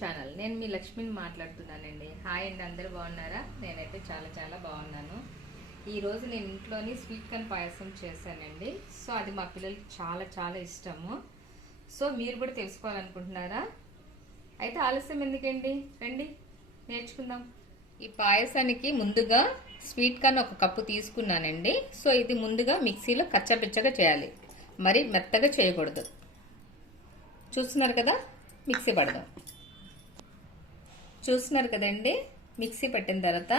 Channel నేను మీ లక్ష్మిని మాట్లాడుతున్నానండి. హాయ్ అండి, అందరూ బాగున్నారా? నేనైతే చాలా బాగున్నాను. ఈరోజు నేను ఇంట్లోని స్వీట్ కార్న్ పాయసం చేశానండి. సో అది మా పిల్లలకి చాలా ఇష్టము. సో మీరు కూడా తెలుసుకోవాలనుకుంటున్నారా? అయితే ఆలస్యం ఎందుకండి, రండి నేర్చుకుందాం. ఈ పాయసానికి ముందుగా స్వీట్ కార్న్ ఒక కప్పు తీసుకున్నానండి. సో ఇది ముందుగా మిక్సీలో కచ్చాపిచ్చగా చేయాలి, మరి మెత్తగా చేయకూడదు. చూస్తున్నారు కదా, మిక్సీ పడదాం. చూస్తున్నారు కదండి, మిక్సీ పట్టిన తర్వాత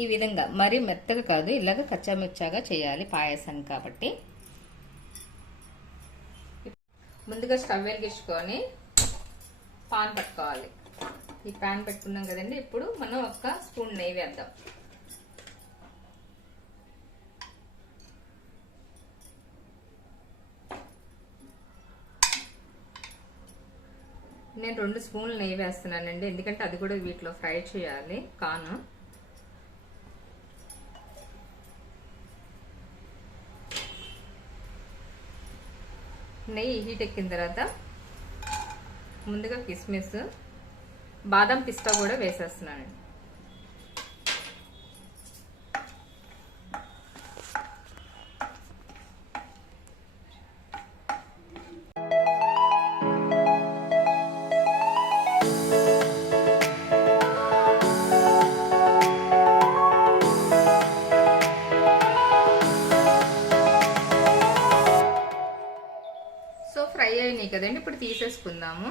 ఈ విధంగా మరీ మెత్తగా కాదు, ఇలాగ కచ్చామిచ్చాగా చేయాలి పాయసం కాబట్టి. ముందుగా స్టవ్ వెలిగించుకొని పాన్ పెట్టుకోవాలి. ఈ పాన్ పెట్టుకున్నాం కదండి, ఇప్పుడు మనం ఒక స్పూన్ నెయ్యి వేద్దాం. నేను 2 స్పూన్లు నెయ్యి వేస్తున్నానండి, ఎందుకంటే అది కూడా వీటిలో ఫ్రై చేయాలి. కాను నెయ్యి హీట్ ఎక్కిన తర్వాత ముందుగా కిస్మిస్, బాదం, పిస్తా కూడా వేసేస్తున్నానండి. ఫ్రై అయినాయి కదండి, ఇప్పుడు తీసేసుకుందాము.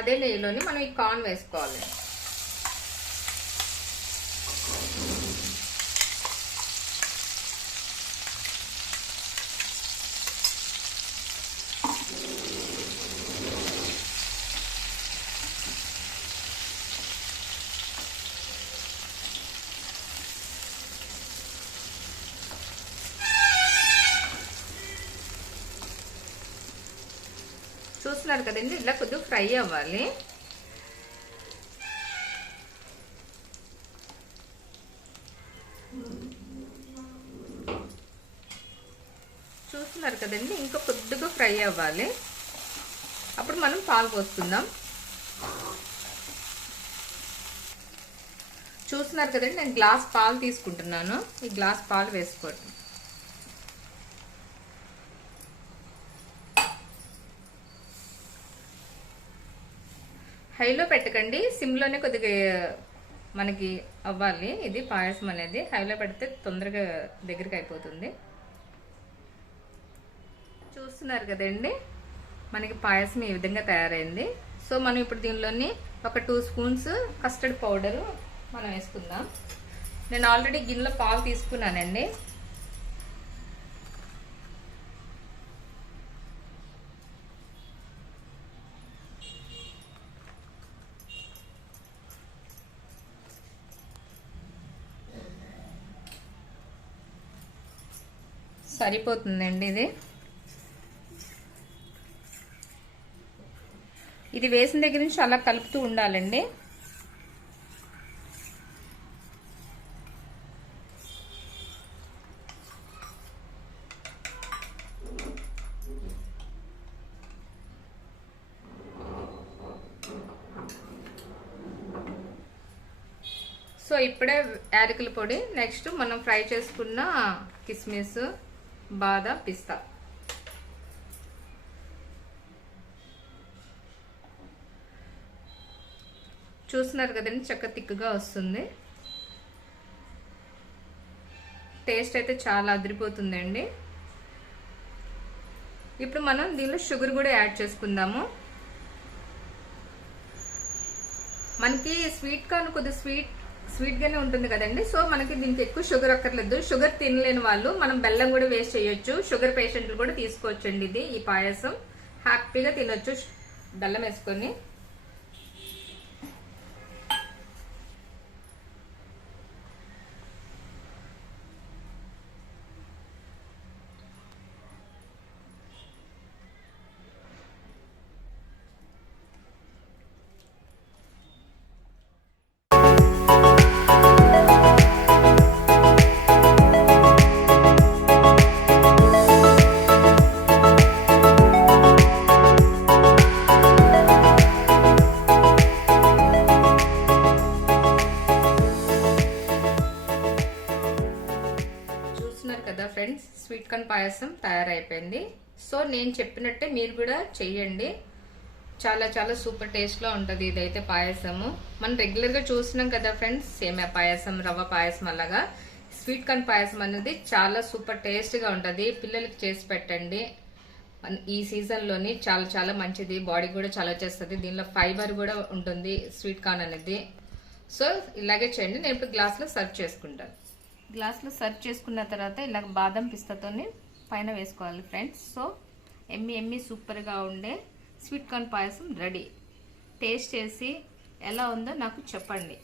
అదే నెయ్యిలోని మనం ఈ కార్న్ వేసుకోవాలి. చూస్తున్నారు కదండి, ఇలా కొద్దిగా ఫ్రై అవ్వాలి. చూస్తున్నారు కదండి, ఇంకా కొద్దిగా ఫ్రై అవ్వాలి. అప్పుడు మనం పాలు పోసుకుందాం. చూస్తున్నారు కదండి, నేను గ్లాస్ పాలు తీసుకుంటున్నాను. ఈ గ్లాస్ పాలు వేసుకోండి. హైలో పెట్టకండి, సిమ్లోనే కొద్దిగా మనకి అవ్వాలి. ఇది పాయసం అనేది హైలో పెడితే తొందరగా దగ్గరికి అయిపోతుంది. చూస్తున్నారు కదండి, మనకి పాయసం ఈ విధంగా తయారైంది. సో మనం ఇప్పుడు దీనిలోని ఒక 2 స్పూన్స్ కస్టర్డ్ పౌడరు మనం వేసుకుందాం. నేను ఆల్రెడీ గిన్నెలో పాలు తీసుకున్నానండి. సరిపోతుందండి ఇది వేసిన దగ్గర నుంచి అలా కలుపుతూ ఉండాలండి. సో ఇప్పుడే యాలకుల పొడి, నెక్స్ట్ మనం ఫ్రై చేసుకున్న కిస్మిస్, బాదం, పిస్తా. చూస్తున్నారు కదండి, చక్క తిక్కుగా వస్తుంది. టేస్ట్ అయితే చాలా అదిరిపోతుందండి. ఇప్పుడు మనం దీనిలో షుగర్ కూడా యాడ్ చేసుకుందాము. మనకి స్వీట్ కార్న్ కొద్దిగా స్వీట్గానే ఉంటుంది కదండి. సో మనకి దీనికి ఎక్కువ షుగర్ అక్కర్లేదు. షుగర్ తినలేని వాళ్ళు మనం బెల్లం కూడా వేస్ట్ చేయొచ్చు. షుగర్ పేషెంట్లు కూడా తీసుకోవచ్చండి. ఇది ఈ పాయసం హ్యాపీగా తినొచ్చు బెల్లం వేసుకొని. కదా ఫ్రెండ్స్, స్వీట్ కార్న్ పాయసం తయారైపోయింది. సో నేను చెప్పినట్టే మీరు కూడా చెయ్యండి. చాలా చాలా సూపర్ టేస్ట్లో ఉంటుంది ఇదైతే పాయసము. మనం రెగ్యులర్గా చూస్తున్నాం కదా ఫ్రెండ్స్, సేమియా పాయసం, రవ్వ పాయసం, అలాగా స్వీట్ కార్న్ పాయసం అనేది చాలా సూపర్ టేస్ట్గా ఉంటుంది. పిల్లలకి చేసి పెట్టండి. ఈ సీజన్లోని చాలా చాలా మంచిది, బాడీ కూడా చాలా చేస్తుంది. దీనిలో ఫైబర్ కూడా ఉంటుంది స్వీట్ కార్న్ అనేది. సో ఇలాగే చేయండి. నేను ఇప్పుడు గ్లాస్లో సర్వ్ చేసుకుంటాను. గ్లాస్లో సర్వ్ చేసుకున్న తర్వాత ఇలాగ బాదం పిస్తాతోని పైన వేసుకోవాలి ఫ్రెండ్స్. సో ఎమ్మి సూపర్గా ఉండే స్వీట్ కార్న్ పాయసం రెడీ. టేస్ట్ చేసి ఎలా ఉందో నాకు చెప్పండి,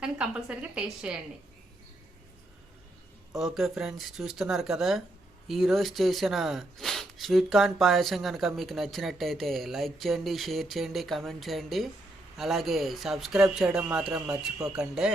కానీ కంపల్సరీగా టేస్ట్ చేయండి. ఓకే ఫ్రెండ్స్, చూస్తున్నారు కదా, ఈరోజు చేసిన స్వీట్ కార్న్ పాయసం కనుక మీకు నచ్చినట్టయితే లైక్ చేయండి, షేర్ చేయండి, కామెంట్ చేయండి. అలాగే సబ్స్క్రైబ్ చేయడం మాత్రం మర్చిపోకండి.